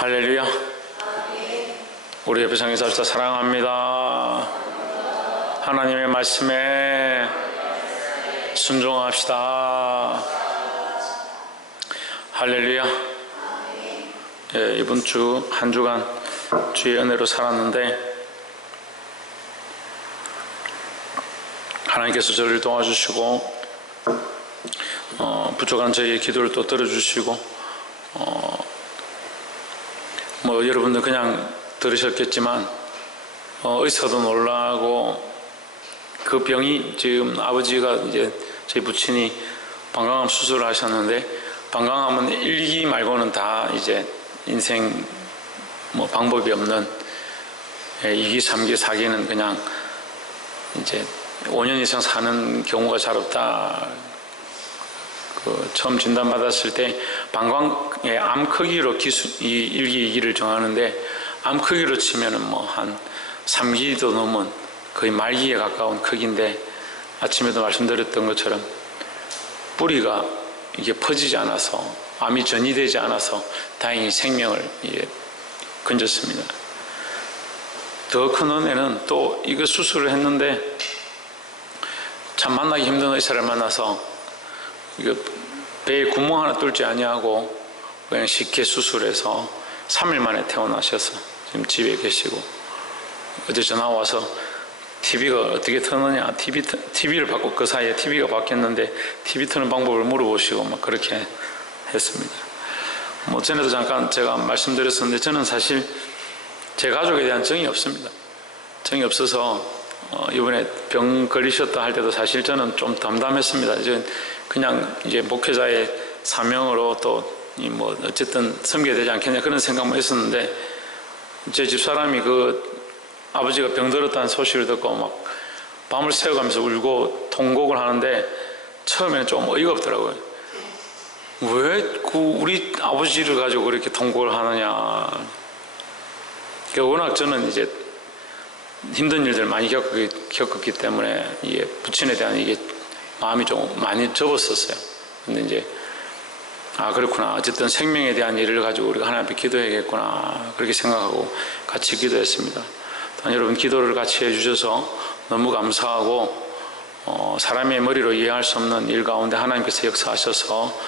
할렐루야. 우리 옆에 상에서 진짜 사랑합니다. 하나님의 말씀에 순종합시다. 할렐루야. 예, 이번 주 한 주간 주의 은혜로 살았는데 하나님께서 저를 도와주시고 부족한 저희의 기도를 또 들어주시고 여러분들 그냥 들으셨겠지만 의사도 놀라고 그 병이 지금 아버지가 이제 저희 부친이 방광암 수술을 하셨는데 방광암은 1기 말고는 다 이제 인생 방법이 없는 2기, 3기, 4기는 그냥 이제 5년 이상 사는 경우가 잘 없다. 처음 진단받았을 때 방광의 암 크기로 이 1기, 2기를 정하는데 암 크기로 치면은 한 3기도 넘은 거의 말기에 가까운 크기인데 아침에도 말씀드렸던 것처럼 뿌리가 이게 퍼지지 않아서 암이 전이되지 않아서 다행히 생명을 건졌습니다. 더 큰 은혜는 또 이거 수술을 했는데 참 만나기 힘든 의사를 만나서 이거 배에 구멍 하나 뚫지 아니하고 그냥 쉽게 수술해서 3일 만에 퇴원하셔서 지금 집에 계시고 어제 전화 와서 TV가 어떻게 트느냐 TV를 바꿔 그 사이에 TV가 바뀌었는데 TV 트는 방법을 물어보시고 막 그렇게 했습니다. 전에도 잠깐 제가 말씀드렸었는데 저는 사실 제 가족에 대한 정이 없습니다. 정이 없어서 이번에 병 걸리셨다 할 때도 사실 저는 좀 담담했습니다. 그냥 이제 목회자의 사명으로 또 어쨌든 섬겨야 되지 않겠냐 그런 생각만 했었는데 제 집사람이 아버지가 병들었다는 소식을 듣고 막 밤을 새워가면서 울고 통곡을 하는데 처음에는 좀 어이가 없더라고요. 왜 우리 아버지를 가지고 그렇게 통곡을 하느냐. 워낙 저는 이제 힘든 일들 많이 겪었기 때문에 이게 부친에 대한 이게 마음이 좀 많이 접었었어요. 근데 이제 그렇구나. 어쨌든 생명에 대한 일을 가지고 우리가 하나님 앞에 기도해야겠구나. 그렇게 생각하고 같이 기도했습니다. 여러분 기도를 같이 해주셔서 너무 감사하고 사람의 머리로 이해할 수 없는 일 가운데 하나님께서 역사하셔서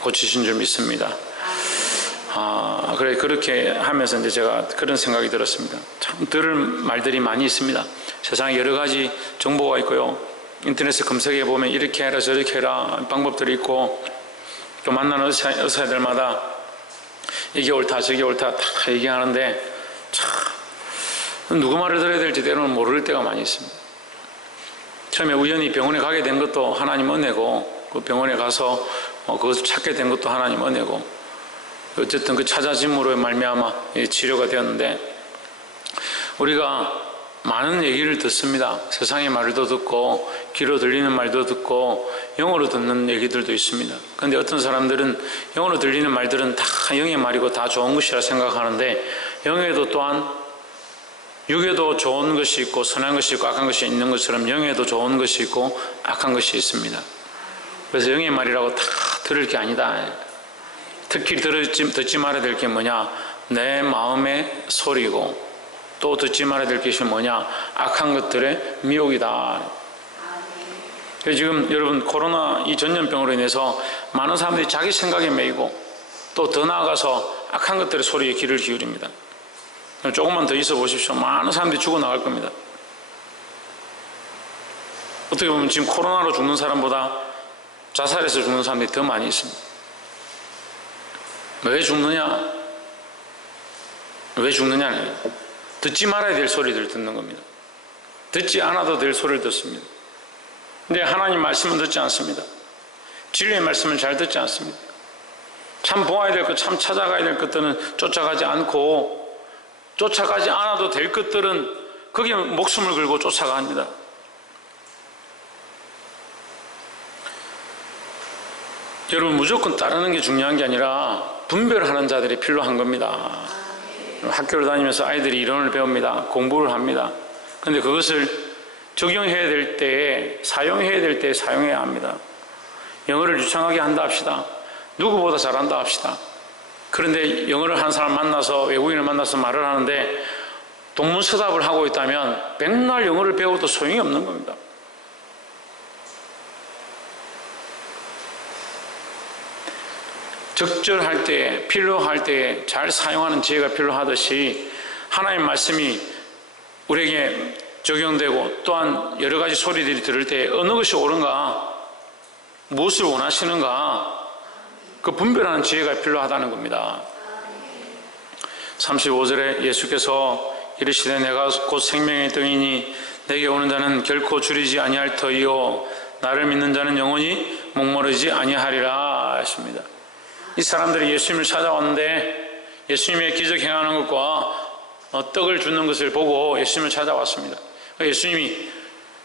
고치신 줄 믿습니다. 그렇게 하면서 이제 제가 그런 생각이 들었습니다. 참 들을 말들이 많이 있습니다. 세상에 여러 가지 정보가 있고요. 인터넷에 검색해 보면 이렇게 해라 저렇게 해라 방법들이 있고 또 만나는 의사들마다 이게 옳다 저게 옳다 다 얘기하는데 참 누구 말을 들어야 될지 때로는 모를 때가 많이 있습니다. 처음에 우연히 병원에 가게 된 것도 하나님 은혜고 그 병원에 가서 그것을 찾게 된 것도 하나님 은혜고 어쨌든 그 찾아짐으로 말미암아 치료가 되었는데 우리가 많은 얘기를 듣습니다. 세상의 말도 듣고 귀로 들리는 말도 듣고 영어로 듣는 얘기들도 있습니다. 그런데 어떤 사람들은 영어로 들리는 말들은 다 영의 말이고 다 좋은 것이라 생각하는데 영에도 또한 육에도 좋은 것이 있고 선한 것이 있고 악한 것이 있는 것처럼 영에도 좋은 것이 있고 악한 것이 있습니다. 그래서 영의 말이라고 다 들을 게 아니다. 특히 듣지 말아야 될 게 뭐냐? 내 마음의 소리고 또 듣지 말아야 될 것이 뭐냐? 악한 것들의 미혹이다. 그래서 지금 여러분 코로나 이 전염병으로 인해서 많은 사람들이 자기 생각에 매이고 또 더 나아가서 악한 것들의 소리에 귀를 기울입니다. 조금만 더 있어 보십시오. 많은 사람들이 죽어나갈 겁니다. 어떻게 보면 지금 코로나로 죽는 사람보다 자살해서 죽는 사람들이 더 많이 있습니다. 왜 죽느냐? 왜 죽느냐는 듣지 말아야 될 소리를 듣는 겁니다. 듣지 않아도 될 소리를 듣습니다. 근데 하나님 말씀은 듣지 않습니다. 진리의 말씀은 잘 듣지 않습니다. 참 보아야 될 것, 참 찾아가야 될 것들은 쫓아가지 않고 쫓아가지 않아도 될 것들은 거기에 목숨을 걸고 쫓아갑니다. 여러분 무조건 따르는 게 중요한 게 아니라 분별하는 자들이 필요한 겁니다. 학교를 다니면서 아이들이 이론을 배웁니다. 공부를 합니다. 그런데 그것을 적용해야 될 때에 사용해야 될 때에 사용해야 합니다. 영어를 유창하게 한다 합시다. 누구보다 잘한다 합시다. 그런데 영어를 한 사람 만나서, 외국인을 만나서 말을 하는데 동문서답을 하고 있다면 백날 영어를 배워도 소용이 없는 겁니다. 적절할 때, 필요할 때 잘 사용하는 지혜가 필요하듯이 하나님의 말씀이 우리에게 적용되고, 또한 여러 가지 소리들이 들을 때 어느 것이 옳은가, 무엇을 원하시는가, 그 분별하는 지혜가 필요하다는 겁니다. 35절에 예수께서 이르시되 내가 곧 생명의 떡이니 내게 오는 자는 결코 줄이지 아니할 터이요 나를 믿는 자는 영원히 목마르지 아니하리라 하십니다. 이 사람들이 예수님을 찾아왔는데 예수님의 기적 행하는 것과 떡을 주는 것을 보고 예수님을 찾아왔습니다. 예수님이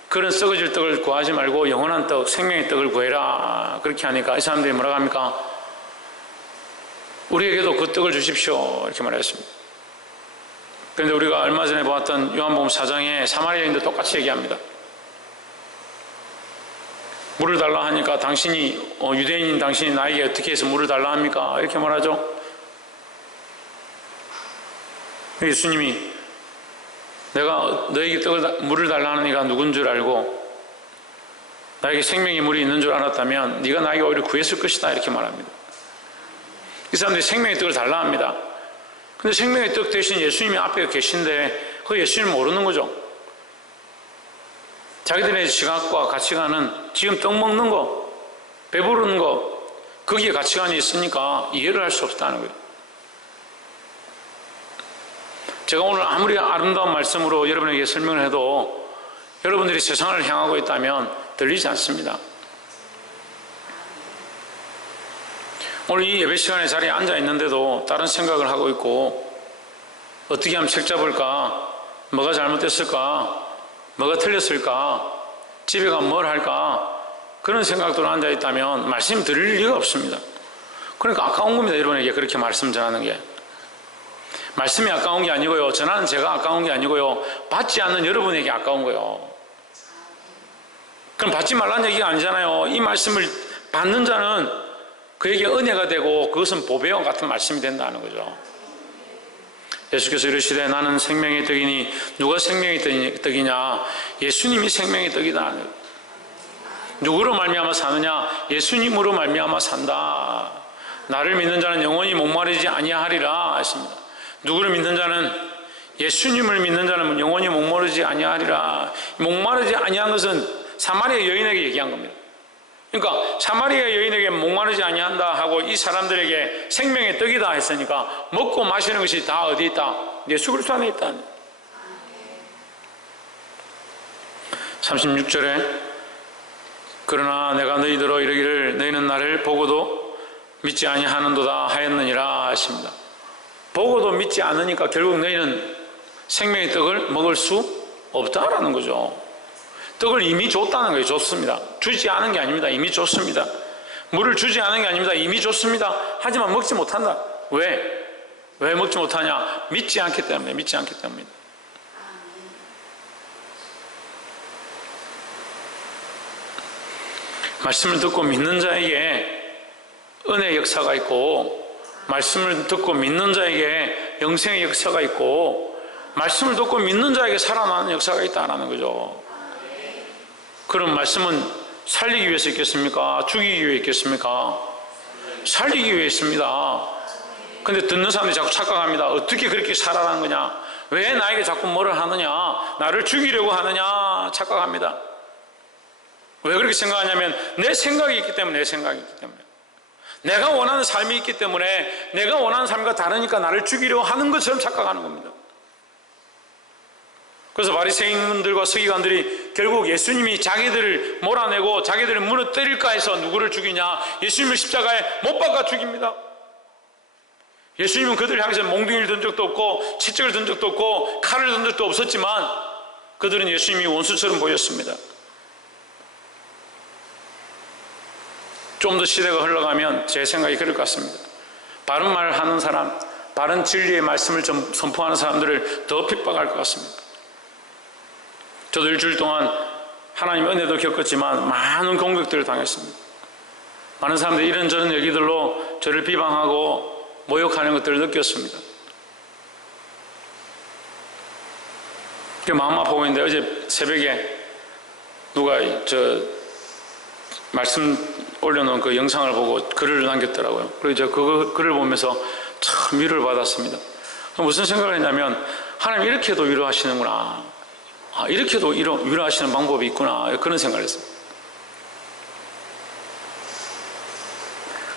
그런 썩어질 떡을 구하지 말고 영원한 떡, 생명의 떡을 구해라, 그렇게 하니까 이 사람들이 뭐라고 합니까? 우리에게도 그 떡을 주십시오, 이렇게 말했습니다. 그런데 우리가 얼마 전에 보았던 요한복음 4장에 사마리아인도 똑같이 얘기합니다. 물을 달라 하니까 당신이 유대인인 당신이 나에게 어떻게 해서 물을 달라 합니까? 이렇게 말하죠. 예수님이 내가 너에게 물을 달라 하는 이가 누군 줄 알고 나에게 생명의 물이 있는 줄 알았다면 네가 나에게 오히려 구했을 것이다, 이렇게 말합니다. 이 사람들이 생명의 떡을 달라 합니다. 근데 생명의 떡 대신 예수님이 앞에 계신데 그 예수님을 모르는 거죠. 자기들의 지각과 가치관은 지금 떡 먹는 거, 배부르는 거, 거기에 가치관이 있으니까 이해를 할 수 없다는 거예요. 제가 오늘 아무리 아름다운 말씀으로 여러분에게 설명을 해도 여러분들이 세상을 향하고 있다면 들리지 않습니다. 오늘 이 예배 시간에 자리에 앉아 있는데도 다른 생각을 하고 있고, 어떻게 하면 책 잡을까, 뭐가 잘못됐을까, 뭐가 틀렸을까, 집에 가면 뭘 할까, 그런 생각들로 앉아 있다면 말씀 들을 리가 없습니다. 그러니까 아까운 겁니다. 여러분에게 그렇게 말씀 전하는 게. 말씀이 아까운 게 아니고요, 전하는 제가 아까운 게 아니고요, 받지 않는 여러분에게 아까운 거예요. 그럼 받지 말라는 얘기가 아니잖아요. 이 말씀을 받는 자는 그에게 은혜가 되고 그것은 보배와 같은 말씀이 된다는 거죠. 예수께서 이르시되 나는 생명의 떡이니 누가 생명의 떡이냐? 예수님이 생명의 떡이다. 누구로 말미암아 사느냐? 예수님으로 말미암아 산다. 나를 믿는 자는 영원히 목마르지 아니하리라 하십니다. 누구를 믿는 자는, 예수님을 믿는 자는 영원히 목마르지 아니하리라. 목마르지 아니한 것은 사마리아 여인에게 얘기한 겁니다. 그러니까 사마리아 여인에게 목마르지 아니한다 하고 이 사람들에게 생명의 떡이다 했으니까 먹고 마시는 것이 다 어디 있다? 예수 그리스도 안에 있다. 36절에 그러나 내가 너희들로 이르기를 너희는 나를 보고도 믿지 아니하는도다 하였느니라 하십니다. 보고도 믿지 않으니까 결국 너희는 생명의 떡을 먹을 수 없다라는 거죠. 떡을 이미 줬다는 거예요. 줬습니다. 주지 않은 게 아닙니다. 이미 줬습니다. 물을 주지 않은 게 아닙니다. 이미 줬습니다. 하지만 먹지 못한다. 왜? 왜 먹지 못하냐? 믿지 않기 때문에. 믿지 않기 때문입니다. 말씀을 듣고 믿는 자에게 은혜의 역사가 있고, 말씀을 듣고 믿는 자에게 영생의 역사가 있고, 말씀을 듣고 믿는 자에게 살아나는 역사가 있다는 거죠. 그런 말씀은 살리기 위해서 있겠습니까? 죽이기 위해 있겠습니까? 살리기 위해 있습니다. 근데 듣는 사람들이 자꾸 착각합니다. 어떻게 그렇게 살아난 거냐? 왜 나에게 자꾸 뭐를 하느냐? 나를 죽이려고 하느냐? 착각합니다. 왜 그렇게 생각하냐면 내 생각이 있기 때문에. 내 생각이 있기 때문에. 내가 원하는 삶이 있기 때문에 내가 원하는 삶과 다르니까 나를 죽이려고 하는 것처럼 착각하는 겁니다. 그래서 바리새인들과 서기관들이 결국 예수님이 자기들을 몰아내고 자기들을 무너뜨릴까 해서 누구를 죽이냐? 예수님을 십자가에 못 박아 죽입니다. 예수님은 그들을 향해서 몽둥이를 든 적도 없고 채찍을 든 적도 없고 칼을 든 적도 없었지만 그들은 예수님이 원수처럼 보였습니다. 좀 더 시대가 흘러가면 제 생각이 그럴 것 같습니다. 바른 말을 하는 사람, 바른 진리의 말씀을 좀 선포하는 사람들을 더 핍박할 것 같습니다. 저도 일주일 동안 하나님 은혜도 겪었지만 많은 공격들을 당했습니다. 많은 사람들이 이런저런 얘기들로 저를 비방하고 모욕하는 것들을 느꼈습니다. 마음 아프고 있는데 어제 새벽에 누가 말씀 올려놓은 그 영상을 보고 글을 남겼더라고요. 그래서 제가 그 글을 보면서 참 위로를 받았습니다. 무슨 생각을 했냐면, 하나님 이렇게도 위로하시는구나. 이렇게도 위로하시는 방법이 있구나. 그런 생각을 했습니다.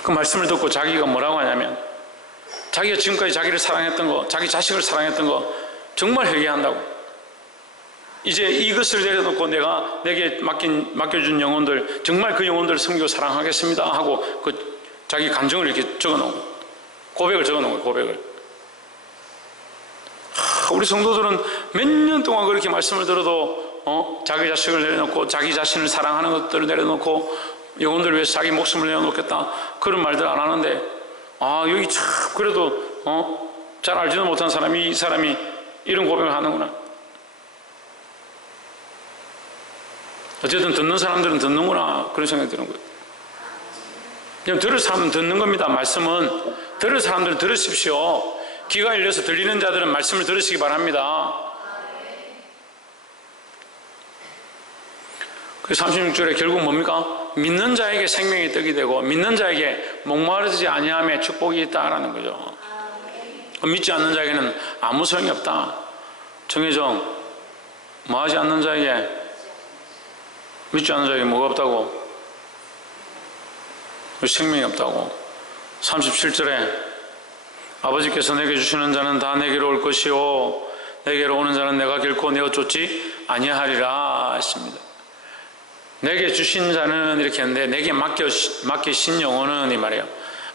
그 말씀을 듣고 자기가 뭐라고 하냐면, 자기가 지금까지 자기를 사랑했던 거, 자기 자식을 사랑했던 거 정말 회개한다고. 이제 이것을 내려놓고 내게 맡겨준 영혼들, 정말 그 영혼들을 섬기고 사랑하겠습니다 하고 그 자기 감정을 이렇게 적어놓은, 고백을 적어놓은 거예요. 고백을. 우리 성도들은 몇 년 동안 그렇게 말씀을 들어도 자기 자식을 내려놓고 자기 자신을 사랑하는 것들을 내려놓고 영혼들을 위해서 자기 목숨을 내어놓겠다, 그런 말들 안 하는데, 여기 참 그래도 잘 알지도 못한 사람이, 이 사람이 이런 고백을 하는구나. 어쨌든 듣는 사람들은 듣는구나, 그런 생각이 드는 거예요. 그냥 들을 사람은 듣는 겁니다. 말씀은 들을 사람들은 들으십시오. 귀가 열려서 들리는 자들은 말씀을 들으시기 바랍니다. 그 36절에 결국 뭡니까? 믿는 자에게 생명의 떡이 되고 믿는 자에게 목마르지 아니함의 축복이 있다라는 거죠. 믿지 않는 자에게는 아무 소용이 없다. 정혜정, 뭐하지 않는 자에게, 믿지 않는 자에게 뭐가 없다고? 생명이 없다고. 37절에 아버지께서 내게 주시는 자는 다 내게로 올 것이요 내게로 오는 자는 내가 결코 내어 쫓지 아니하리라 했습니다. 내게 주신 자는 이렇게 했는데, 내게 맡기신 영혼은 이 말이에요.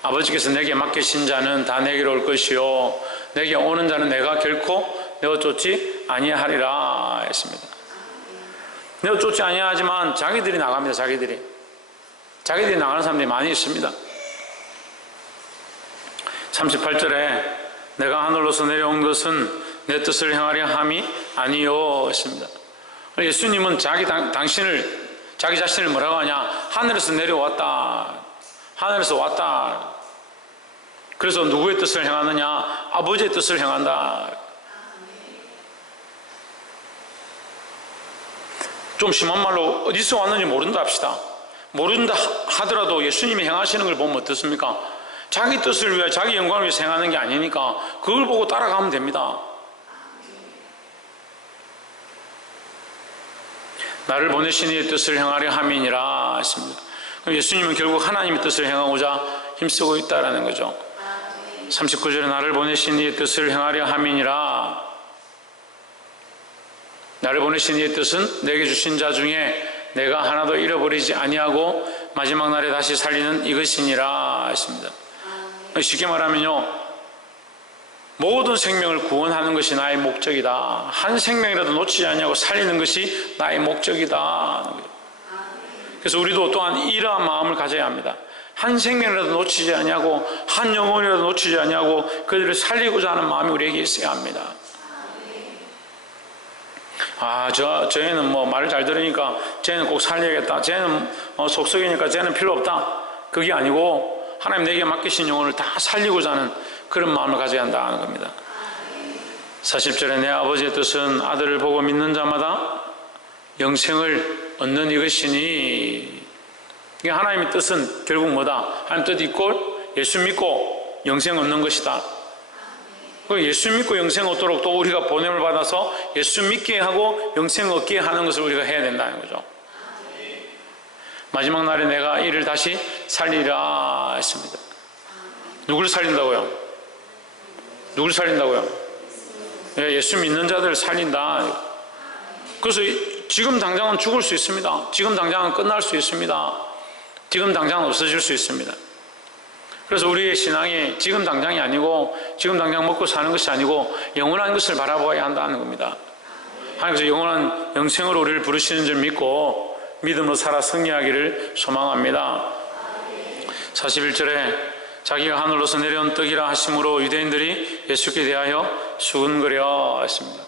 아버지께서 내게 맡기신 자는 다 내게로 올 것이요 내게 오는 자는 내가 결코 내어 쫓지 아니하리라 했습니다. 내어 쫓지 아니하지만 자기들이 나갑니다. 자기들이 나가는 사람들이 많이 있습니다. 38절에 내가 하늘로서 내려온 것은 내 뜻을 행하려 함이 아니요 했습니다. 예수님은 자기 자신을 뭐라고 하냐? 하늘에서 내려왔다. 하늘에서 왔다. 그래서 누구의 뜻을 행하느냐? 아버지의 뜻을 행한다. 좀 심한 말로 어디서 왔는지 모른다 합시다. 모른다 하더라도 예수님이 행하시는 걸 보면 어떻습니까? 자기 뜻을 위해, 자기 영광을 위해서 행하는 게 아니니까 그걸 보고 따라가면 됩니다. 나를 보내신 이의 뜻을 행하려 함이니라 했습니다. 그럼 예수님은 결국 하나님의 뜻을 행하고자 힘쓰고 있다는 거죠. 39절에 나를 보내신 이의 뜻을 행하려 함이니라. 나를 보내신 이의 뜻은 내게 주신 자 중에 내가 하나도 잃어버리지 아니하고 마지막 날에 다시 살리는 이것이니라 했습니다. 쉽게 말하면요, 모든 생명을 구원하는 것이 나의 목적이다. 한 생명이라도 놓치지 않냐고 살리는 것이 나의 목적이다. 그래서 우리도 또한 이러한 마음을 가져야 합니다. 한 생명이라도 놓치지 않냐고, 한 영혼이라도 놓치지 않냐고 그들을 살리고자 하는 마음이 우리에게 있어야 합니다. 쟤는 뭐 말을 잘 들으니까 쟤는 꼭 살려야겠다. 쟤는 속썩이니까 쟤는 필요 없다. 그게 아니고 하나님 내게 맡기신 영혼을 다 살리고자 하는 그런 마음을 가져야 한다는 겁니다. 40절에 내 아버지의 뜻은 아들을 보고 믿는 자마다 영생을 얻는 이것이니. 하나님의 뜻은 결국 뭐다? 하나님 뜻 있고 예수 믿고 영생 얻는 것이다. 예수 믿고 영생 얻도록 또 우리가 보냄을 받아서 예수 믿게 하고 영생 얻게 하는 것을 우리가 해야 된다는 거죠. 마지막 날에 내가 이를 다시 살리라 했습니다. 누구를 살린다고요? 누구를 살린다고요? 예수 믿는 자들을 살린다. 그래서 지금 당장은 죽을 수 있습니다. 지금 당장은 끝날 수 있습니다. 지금 당장은 없어질 수 있습니다. 그래서 우리의 신앙이 지금 당장이 아니고 지금 당장 먹고 사는 것이 아니고 영원한 것을 바라보아야 한다는 겁니다. 하나님께서 영원한 영생으로 우리를 부르시는 줄 믿고 믿음으로 살아 승리하기를 소망합니다. 41절에 자기가 하늘로서 내려온 떡이라 하심으로 유대인들이 예수께 대하여 수근거려 했습니다.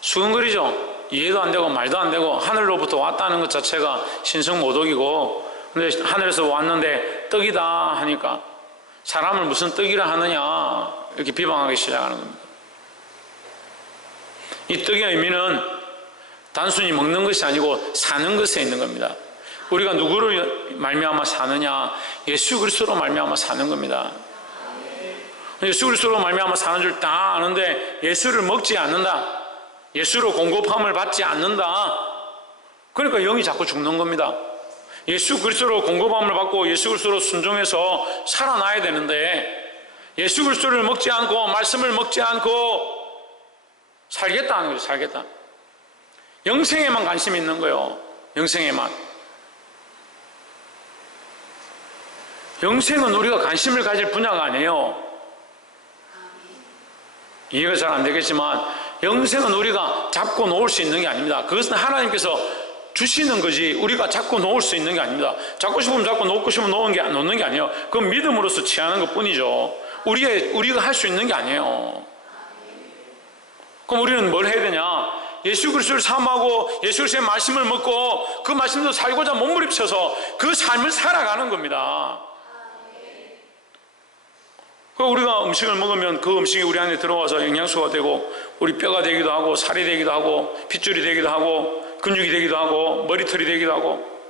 수근거리죠. 이해도 안 되고 말도 안 되고 하늘로부터 왔다는 것 자체가 신성모독이고, 근데 하늘에서 왔는데 떡이다 하니까 사람을 무슨 떡이라 하느냐 이렇게 비방하기 시작하는 겁니다. 이 떡의 의미는 단순히 먹는 것이 아니고 사는 것에 있는 겁니다. 우리가 누구를 말미암아 사느냐? 예수 그리스도로 말미암아 사는 겁니다. 예수 그리스도로 말미암아 사는 줄 다 아는데 예수를 먹지 않는다, 예수로 공급함을 받지 않는다, 그러니까 영이 자꾸 죽는 겁니다. 예수 그리스도로 공급함을 받고 예수 그리스도로 순종해서 살아나야 되는데 예수 그리스도를 먹지 않고 말씀을 먹지 않고 살겠다는 거죠. 살겠다. 영생에만 관심이 있는 거예요. 영생에만. 영생은 우리가 관심을 가질 분야가 아니에요. 이해가 잘 안 되겠지만 영생은 우리가 잡고 놓을 수 있는 게 아닙니다. 그것은 하나님께서 주시는 거지 우리가 잡고 놓을 수 있는 게 아닙니다. 잡고 싶으면 잡고 놓고 싶으면 놓는 게 아니에요. 그건 믿음으로써 취하는 것 뿐이죠. 우리가 할 수 있는 게 아니에요. 그럼 우리는 뭘 해야 되냐? 예수 그리스도를 사모하고 예수 그리스도의 말씀을 먹고 그 말씀도 살고자 몸부림쳐서 그 삶을 살아가는 겁니다. 우리가 음식을 먹으면 그 음식이 우리 안에 들어와서 영양소가 되고 우리 뼈가 되기도 하고 살이 되기도 하고 핏줄이 되기도 하고 근육이 되기도 하고 머리털이 되기도 하고,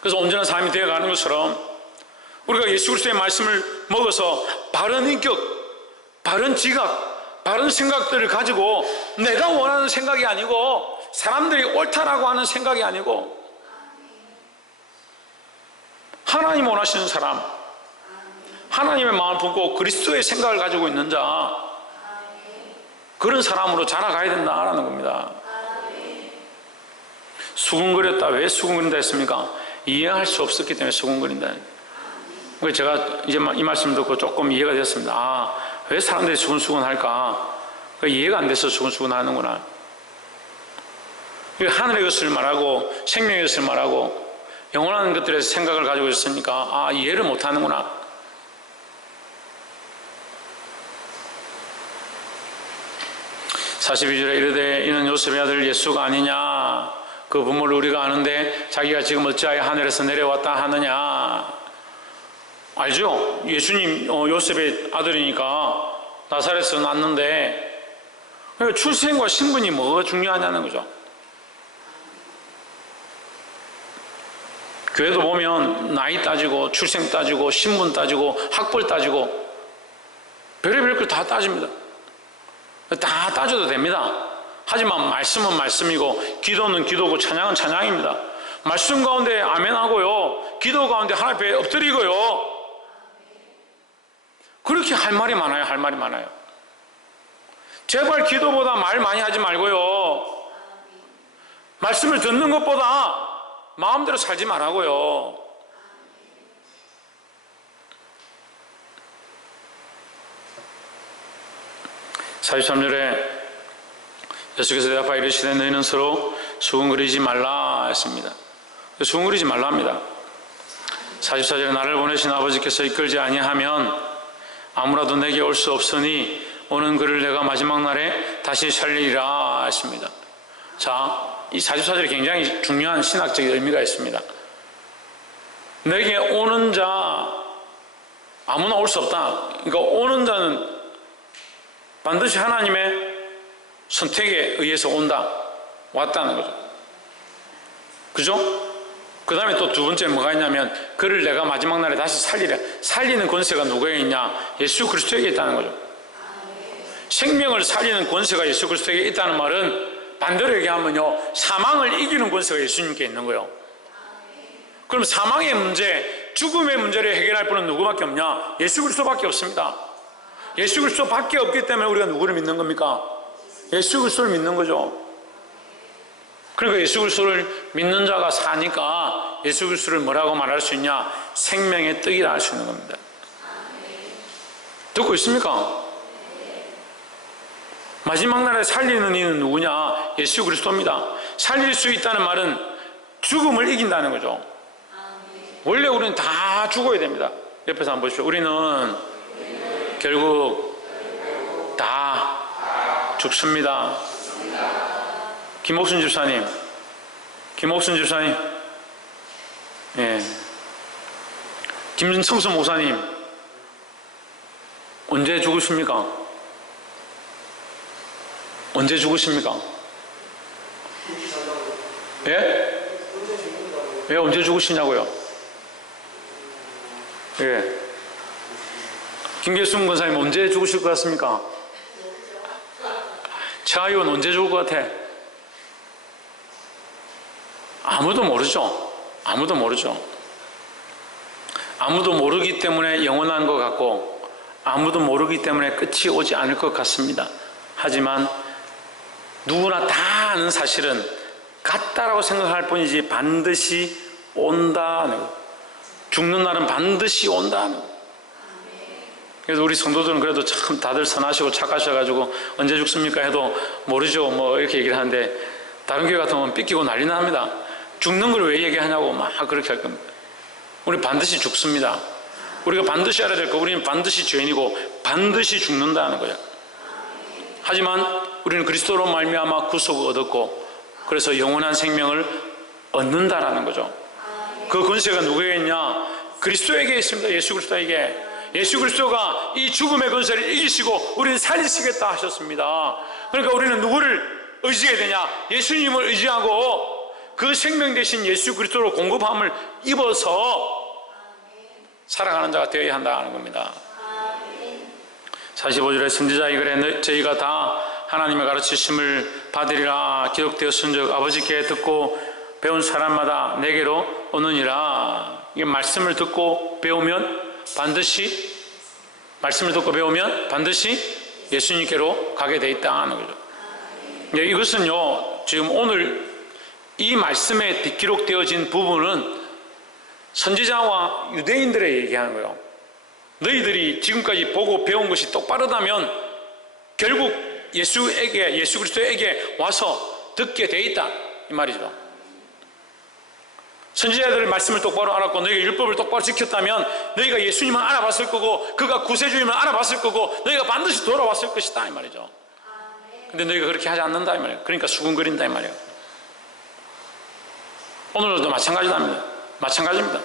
그래서 온전한 삶이 되어가는 것처럼 우리가 예수 그리스도의 말씀을 먹어서 바른 인격, 바른 지각, 바른 생각들을 가지고 내가 원하는 생각이 아니고 사람들이 옳다라고 하는 생각이 아니고 하나님 원하시는 사람, 하나님의 마음을 품고 그리스도의 생각을 가지고 있는 자, 그런 사람으로 자라가야 된다라는 겁니다. 수군거렸다. 왜 수군거린다 했습니까? 이해할 수 없었기 때문에 수군거린다. 그래서 제가 이제 이 말씀 듣고 조금 이해가 됐습니다. 왜 사람들이 수군수군 할까? 이해가 안 돼서 수군수군 하는구나. 하늘의 것을 말하고 생명의 것을 말하고 영원한 것들에 생각을 가지고 있으니까 이해를 못 하는구나. (42절에) 이르되 이는 요셉의 아들 예수가 아니냐? 그 부모를 우리가 아는데 자기가 지금 어찌하여 하늘에서 내려왔다 하느냐? 알죠? 예수님 요셉의 아들이니까 나사렛에서 났는데 출생과 신분이 뭐가 중요하냐는 거죠. 교회도 보면 나이 따지고 출생 따지고 신분 따지고 학벌 따지고 별의별 걸 다 따집니다. 다 따져도 됩니다. 하지만 말씀은 말씀이고 기도는 기도고 찬양은 찬양입니다. 말씀 가운데 아멘하고요, 기도 가운데 하나님 앞에 엎드리고요, 그렇게 할 말이 많아요. 할 말이 많아요. 제발 기도보다 말 많이 하지 말고요, 말씀을 듣는 것보다 마음대로 살지 말라고요. (43절에) 예수께서 대답하여 이르시되 너희는 서로 수군거리지 말라 했습니다. 수군거리지 말라 합니다. (44절에) 나를 보내신 아버지께서 이끌지 아니하면 아무라도 내게 올 수 없으니 오는 그를 내가 마지막 날에 다시 살리리라 했습니다. 자, 이 44절에 굉장히 중요한 신학적인 의미가 있습니다. 내게 오는 자, 아무나 올 수 없다. 그러니까 오는 자는 반드시 하나님의 선택에 의해서 왔다는 거죠. 그죠? 그 다음에 또 두 번째 뭐가 있냐면 그를 내가 마지막 날에 다시 살리라. 살리는 권세가 누구에게 있냐? 예수 그리스도에게 있다는 거죠. 생명을 살리는 권세가 예수 그리스도에게 있다는 말은 반대로 얘기하면요, 사망을 이기는 권세가 예수님께 있는 거예요. 그럼 사망의 문제, 죽음의 문제를 해결할 분은 누구밖에 없냐? 예수 그리스도밖에 없습니다. 예수 그리스도밖에 없기 때문에 우리가 누구를 믿는 겁니까? 예수 그리스도를 믿는 거죠. 그러니까 예수 그리스도를 믿는 자가 사니까 예수 그리스도를 뭐라고 말할 수 있냐? 생명의 떡이라 할 수 있는 겁니다. 듣고 있습니까? 마지막 날에 살리는 이는 누구냐? 예수 그리스도입니다. 살릴 수 있다는 말은 죽음을 이긴다는 거죠. 원래 우리는 다 죽어야 됩니다. 옆에서 한번 보십시오. 우리는 결국 다 죽습니다. 김옥순 집사님, 예, 김성수 목사님, 언제 죽으십니까? 언제 죽으십니까? 예? 예, 언제 죽으시냐고요? 예. 김계순 권사님 언제 죽으실 것 같습니까? 최하위원 언제 죽을 것 같아? 아무도 모르죠. 아무도 모르죠. 아무도 모르기 때문에 영원한 것 같고, 아무도 모르기 때문에 끝이 오지 않을 것 같습니다. 하지만 누구나 다 아는 사실은 같다라고 생각할 뿐이지 반드시 온다는 거. 죽는 날은 반드시 온다는 거. 그래서 우리 성도들은 그래도 참 다들 선하시고 착하셔가지고 언제 죽습니까 해도 모르죠 뭐 이렇게 얘기를 하는데, 다른 교회 같으면 삐끼고 난리 납니다. 죽는 걸 왜 얘기하냐고 막 그렇게 할 겁니다. 우리 반드시 죽습니다. 우리가 반드시 알아야 될 거, 우리는 반드시 죄인이고 반드시 죽는다는 거예요. 하지만 우리는 그리스도로 말미암아 구속을 얻었고, 그래서 영원한 생명을 얻는다라는 거죠. 그 권세가 누구에게 있냐? 그리스도에게 있습니다. 예수 그리스도에게. 예수 그리스도가 이 죽음의 권세를 이기시고 우리는 살리시겠다 하셨습니다. 그러니까 우리는 누구를 의지해야 되냐? 예수님을 의지하고 그 생명 대신 예수 그리스도로 공급함을 입어서 살아가는 자가 되어야 한다는 겁니다. 45절에 선지자의 글에 저희가 다 하나님의 가르치심을 받으리라 기록되었은즉 아버지께 듣고 배운 사람마다 내게로 오느니라. 이게 말씀을 듣고 배우면 반드시, 말씀을 듣고 배우면 반드시 예수님께로 가게 돼 있다는 거죠. 이것은요, 지금 오늘 이 말씀에 기록되어진 부분은 선지자와 유대인들의 얘기하는 거예요. 너희들이 지금까지 보고 배운 것이 똑바르다면 결국 예수 그리스도에게 와서 듣게 돼 있다 이 말이죠. 선지자들의 말씀을 똑바로 알았고 너희가 율법을 똑바로 지켰다면 너희가 예수님을 알아봤을 거고 그가 구세주임을 알아봤을 거고 너희가 반드시 돌아왔을 것이다 이 말이죠. 근데 너희가 그렇게 하지 않는다 이 말이에요. 그러니까 수군거린다 이 말이에요. 오늘도 마찬가지입니다.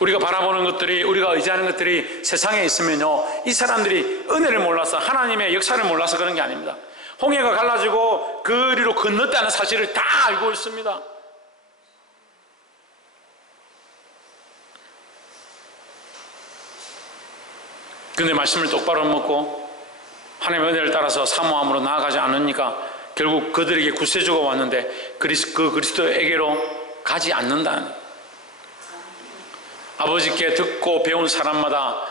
우리가 바라보는 것들이, 우리가 의지하는 것들이 세상에 있으면요, 이 사람들이 은혜를 몰라서, 하나님의 역사를 몰라서 그런 게 아닙니다. 홍해가 갈라지고 그리로 건넜다는 사실을 다 알고 있습니다. 근데 말씀을 똑바로 먹고 하나님의 은혜를 따라서 사모함으로 나아가지 않으니까 결국 그들에게 구세주가 왔는데 그 그리스도에게로 가지 않는다는, 아버지께 듣고 배운 사람마다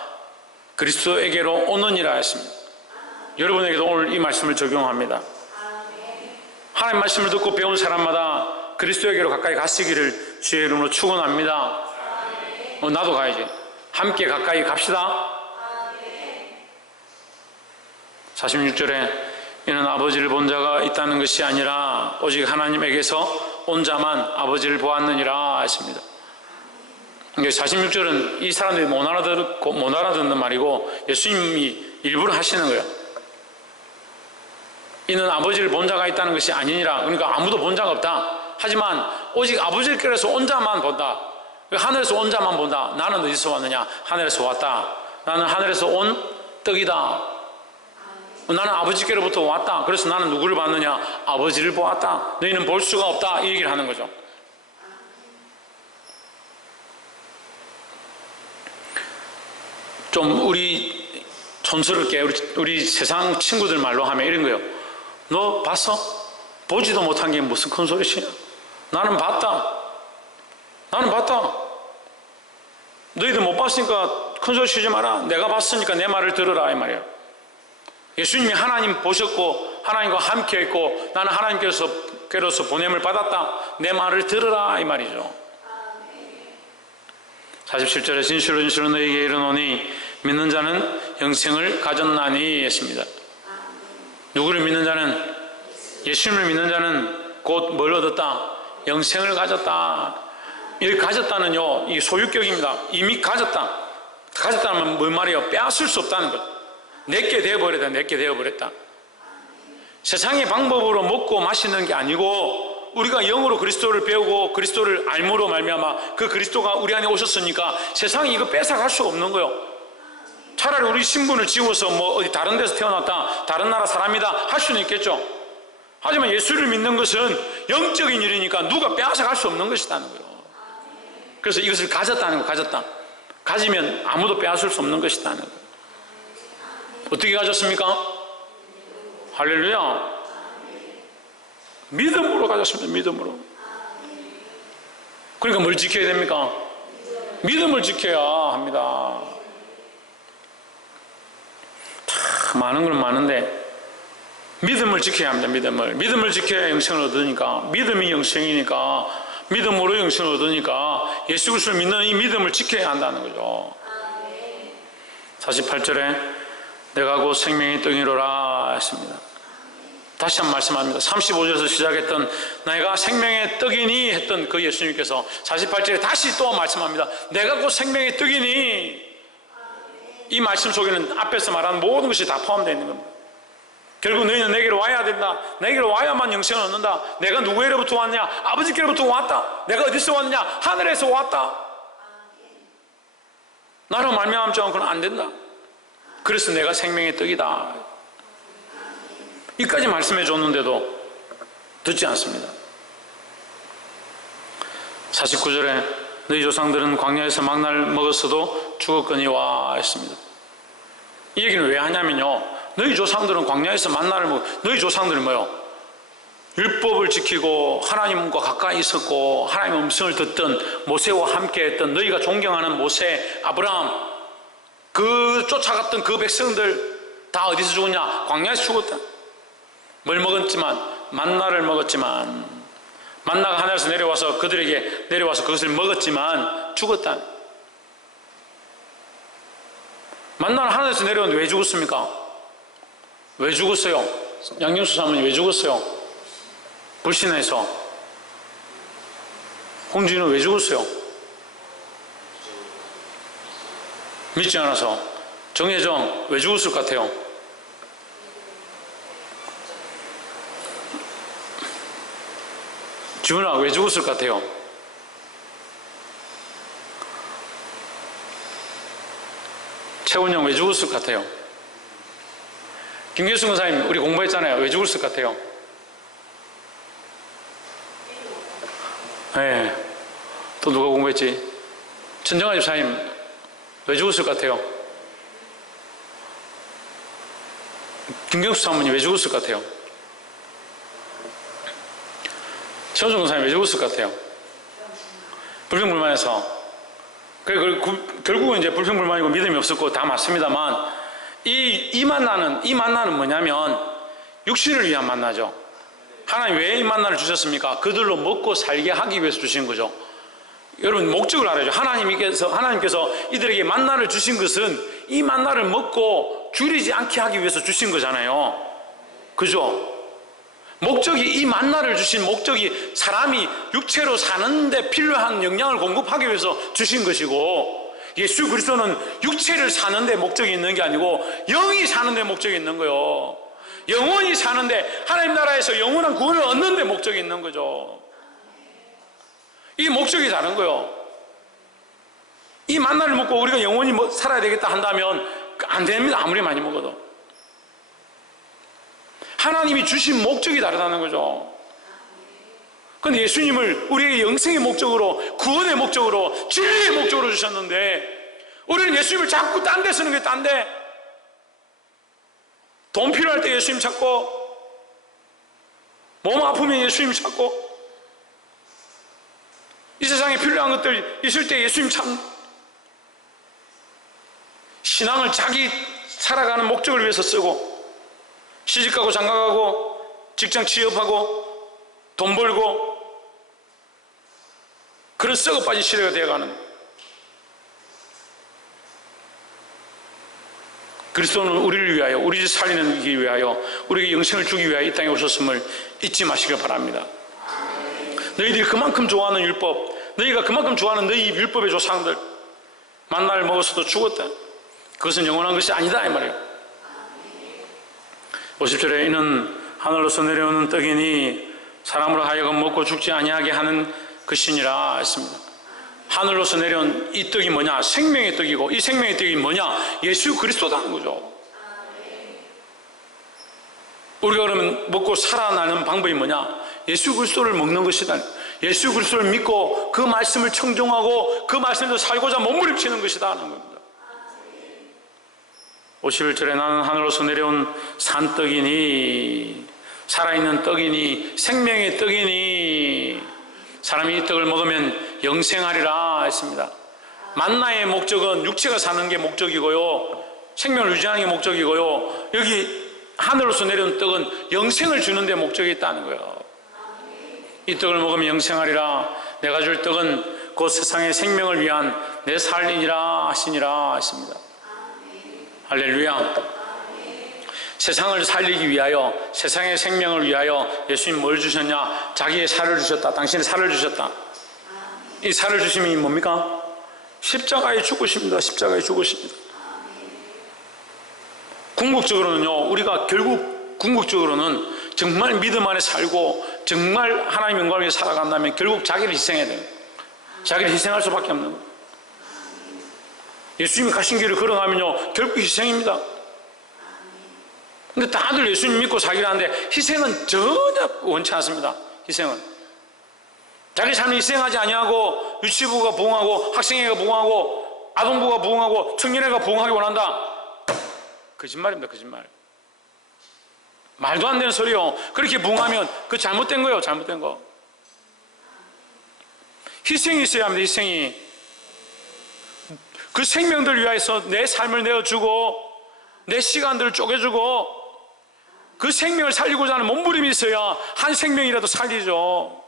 그리스도에게로 오느니라 했습니다. 여러분에게도 오늘 이 말씀을 적용합니다. 하나님 말씀을 듣고 배운 사람마다 그리스도에게로 가까이 가시기를 주의 이름으로 축원합니다. 나도 가야지. 함께 가까이 갑시다. 46절에 이는 아버지를 본 자가 있다는 것이 아니라 오직 하나님에게서 온 자만 아버지를 보았느니라 했습니다. 46절은 이 사람들이 못 알아듣는 말이고 예수님이 일부러 하시는 거예요. 이는 아버지를 본 자가 있다는 것이 아니니라. 그러니까 아무도 본 자가 없다. 하지만 오직 아버지께서 온 자만 본다. 하늘에서 온 자만 본다. 나는 어디서 왔느냐? 하늘에서 왔다. 나는 하늘에서 온 떡이다. 나는 아버지께로부터 왔다. 그래서 나는 누구를 봤느냐? 아버지를 보았다. 너희는 볼 수가 없다. 이 얘기를 하는 거죠. 좀 우리 촌스럽게 우리 세상 친구들 말로 하면 이런 거예요. 너 봤어? 보지도 못한 게 무슨 큰 소리지? 나는 봤다. 나는 봤다. 너희들 못 봤으니까 큰 소리 치지 마라. 내가 봤으니까 내 말을 들으라 이 말이에요. 예수님이 하나님 보셨고 하나님과 함께 했고 나는 하나님께로서 보냄을 받았다. 내 말을 들으라 이 말이죠. 47절에 진실로 진실로 너희에게 이르노니 믿는 자는 영생을 가졌나니 했습니다. 누구를 믿는 자는, 예수님을 믿는 자는 곧 뭘 얻었다? 영생을 가졌다. 이 가졌다는요, 이 소유격입니다. 이미 가졌다. 가졌다는 뭔 말이에요? 빼앗을 수 없다는 것. 내게 되어버렸다. 내게 되어버렸다. 세상의 방법으로 먹고 마시는 게 아니고 우리가 영으로 그리스도를 배우고 그리스도를 알므로 말미암아 그 그리스도가 우리 안에 오셨으니까 세상이 이거 뺏어갈 수 없는 거예요. 차라리 우리 신분을 지워서 뭐 어디 다른 데서 태어났다, 다른 나라 사람이다 할 수는 있겠죠. 하지만 예수를 믿는 것은 영적인 일이니까 누가 빼앗아 갈 수 없는 것이라는 거예요. 그래서 이것을 가졌다는 거, 가졌다. 가지면 아무도 빼앗을 수 없는 것이라는 거예요. 어떻게 가졌습니까? 할렐루야. 믿음으로 가졌습니다. 믿음으로. 그러니까 뭘 지켜야 됩니까? 믿음을 지켜야 합니다. 참 많은 건 많은데 믿음을 지켜야 합니다. 믿음을 지켜야 영생을 얻으니까, 믿음이 영생이니까, 믿음으로 영생을 얻으니까 예수 그리스도를 믿는 이 믿음을 지켜야 한다는 거죠. 48절에 내가 곧 생명의 떡이로라 했습니다. 다시 한번 말씀합니다. 35절에서 시작했던 내가 생명의 떡이니 했던 그 예수님께서 48절에 다시 또 말씀합니다. 내가 곧 생명의 떡이니. 이 말씀 속에는 앞에서 말하는 모든 것이 다 포함되어 있는 겁니다. 결국 너희는 내게로 와야 된다. 내게로 와야만 영생을 얻는다. 내가 누구에게로부터 왔냐? 아버지께로부터 왔다. 내가 어디서 왔느냐? 하늘에서 왔다. 나로 말미암지 않고는 안 된다. 그래서 내가 생명의 떡이다. 이까지 말씀해 줬는데도 듣지 않습니다. 49절에 너희 조상들은 광야에서 망나를 먹었어도 죽었거니와 했습니다. 이 얘기는 왜 하냐면요, 너희 조상들은 광야에서 만나를 먹고, 너희 조상들은 뭐요? 율법을 지키고 하나님과 가까이 있었고 하나님의 음성을 듣던, 모세와 함께 했던, 너희가 존경하는 모세, 아브라함, 그 쫓아갔던 그 백성들 다 어디서 죽었냐? 광야에서 죽었다. 뭘 먹었지만, 만나를 먹었지만, 만나가 하늘에서 내려와서 그들에게 내려와서 그것을 먹었지만 죽었다. 만나는 하늘에서 내려오는데 왜 죽었습니까? 왜 죽었어요? 양경수 사모님 왜 죽었어요? 불신해서. 홍진은 왜 죽었어요? 믿지 않아서. 정혜정 왜 죽었을 것 같아요? 지훈아 왜 죽었을 것 같아요? 최훈영 왜 죽었을 것 같아요? 김계순 권사님 우리 공부했잖아요. 왜 죽었을 것 같아요? 네. 또 누가 공부했지? 천정아 집사님 왜 죽었을 것 같아요? 김경수 사모님 왜 죽었을 것 같아요? 최원종 권사님 왜 죽었을 것 같아요? 불평불만해서. 결국은 이제 불평불만이고 믿음이 없었고 다 맞습니다만, 이 만나는 뭐냐면 육신을 위한 만나죠. 하나님 왜 이 만나를 주셨습니까? 그들로 먹고 살게 하기 위해서 주신 거죠. 여러분 목적을 알아야죠. 하나님께서 이들에게 만나를 주신 것은 이 만나를 먹고 줄이지 않게 하기 위해서 주신 거잖아요. 그죠? 이 만나를 주신 목적이 사람이 육체로 사는데 필요한 영양을 공급하기 위해서 주신 것이고, 예수 그리스도는 육체를 사는데 목적이 있는 게 아니고 영이 사는데 목적이 있는 거예요. 영원히 사는데, 하나님 나라에서 영원한 구원을 얻는 데 목적이 있는 거죠. 이 목적이 다른 거예요. 이 만나를 먹고 우리가 영원히 살아야 되겠다 한다면 안 됩니다. 아무리 많이 먹어도. 하나님이 주신 목적이 다르다는 거죠. 그런데 예수님을 우리의 영생의 목적으로, 구원의 목적으로, 진리의 목적으로 주셨는데, 우리는 예수님을 자꾸 딴 데 쓰는 게 딴 데. 돈 필요할 때 예수님 찾고, 몸 아프면 예수님 찾고, 이 세상에 필요한 것들 있을 때 예수님 찾는, 신앙을 자기 살아가는 목적을 위해서 쓰고, 시집가고 장가가고 직장 취업하고 돈 벌고, 그런 썩어 빠진 시대가 되어가는. 그리스도는 우리를 위하여, 우리 집 살리기 위하여, 우리에게 영생을 주기 위하여 이 땅에 오셨음을 잊지 마시길 바랍니다. 너희들이 그만큼 좋아하는 율법, 너희가 그만큼 좋아하는 너희 율법의 조상들, 만나를 먹었어도 죽었다. 그것은 영원한 것이 아니다 이 말이에요. 50절에 이는 하늘로서 내려오는 떡이니 사람으로 하여금 먹고 죽지 아니하게 하는 것이니라 했습니다. 하늘로서 내려온 이 떡이 뭐냐? 생명의 떡이고, 이 생명의 떡이 뭐냐? 예수 그리스도라는 거죠. 우리가 그러면 먹고 살아나는 방법이 뭐냐? 예수 그리스도를 먹는 것이다. 예수 그리스도를 믿고 그 말씀을 청종하고 그 말씀대로 살고자 몸부림치는 것이다 하는 겁니다. 51절에 나는 하늘로서 내려온 산떡이니, 살아있는 떡이니, 생명의 떡이니, 사람이 이 떡을 먹으면 영생하리라 했습니다. 만나의 목적은 육체가 사는 게 목적이고요, 생명을 유지하는 게 목적이고요, 여기 하늘로서 내려온 떡은 영생을 주는 데 목적이 있다는 거예요. 이 떡을 먹으면 영생하리라. 내가 줄 떡은 곧 세상의 생명을 위한 내 살이니라 하시니라 했습니다. 할렐루야. 세상을 살리기 위하여, 세상의 생명을 위하여 예수님 뭘 주셨냐? 자기의 살을 주셨다. 당신의 살을 주셨다. 이 살을 주심이 뭡니까? 십자가의 죽으십니다. 십자가의 죽으십니다. 궁극적으로는요, 우리가 결국 궁극적으로는 정말 믿음 안에 살고 정말 하나님의 영광을 위해 살아간다면 결국 자기를 희생해야 돼요. 자기를 희생할 수밖에 없는 거예요. 예수님이 가신 길을 걸어가면요 결국 희생입니다. 근데 다들 예수님 믿고 살기를 하는데 희생은 전혀 원치 않습니다. 희생은 자기 삶을 희생하지 아니하고 유치부가 부흥하고 학생회가 부흥하고 아동부가 부흥하고 청년회가 부흥하기 원한다. 거짓말입니다. 거짓말. 말도 안 되는 소리요. 그렇게 부흥하면 그 잘못된 거예요. 잘못된 거. 희생이 있어야 합니다. 희생이. 그 생명들 위하여서 내 삶을 내어주고 내 시간들을 쪼개주고 그 생명을 살리고자 하는 몸부림이 있어야 한 생명이라도 살리죠.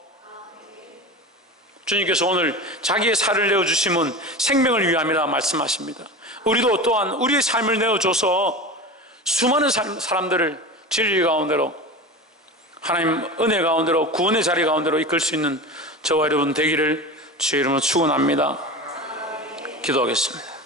주님께서 오늘 자기의 살을 내어주심은 생명을 위함이라 말씀하십니다. 우리도 또한 우리의 삶을 내어줘서 수많은 사람들을 진리 가운데로, 하나님 은혜 가운데로, 구원의 자리 가운데로 이끌 수 있는 저와 여러분 되기를 주의 이름으로 축원합니다. 기도하겠습니다.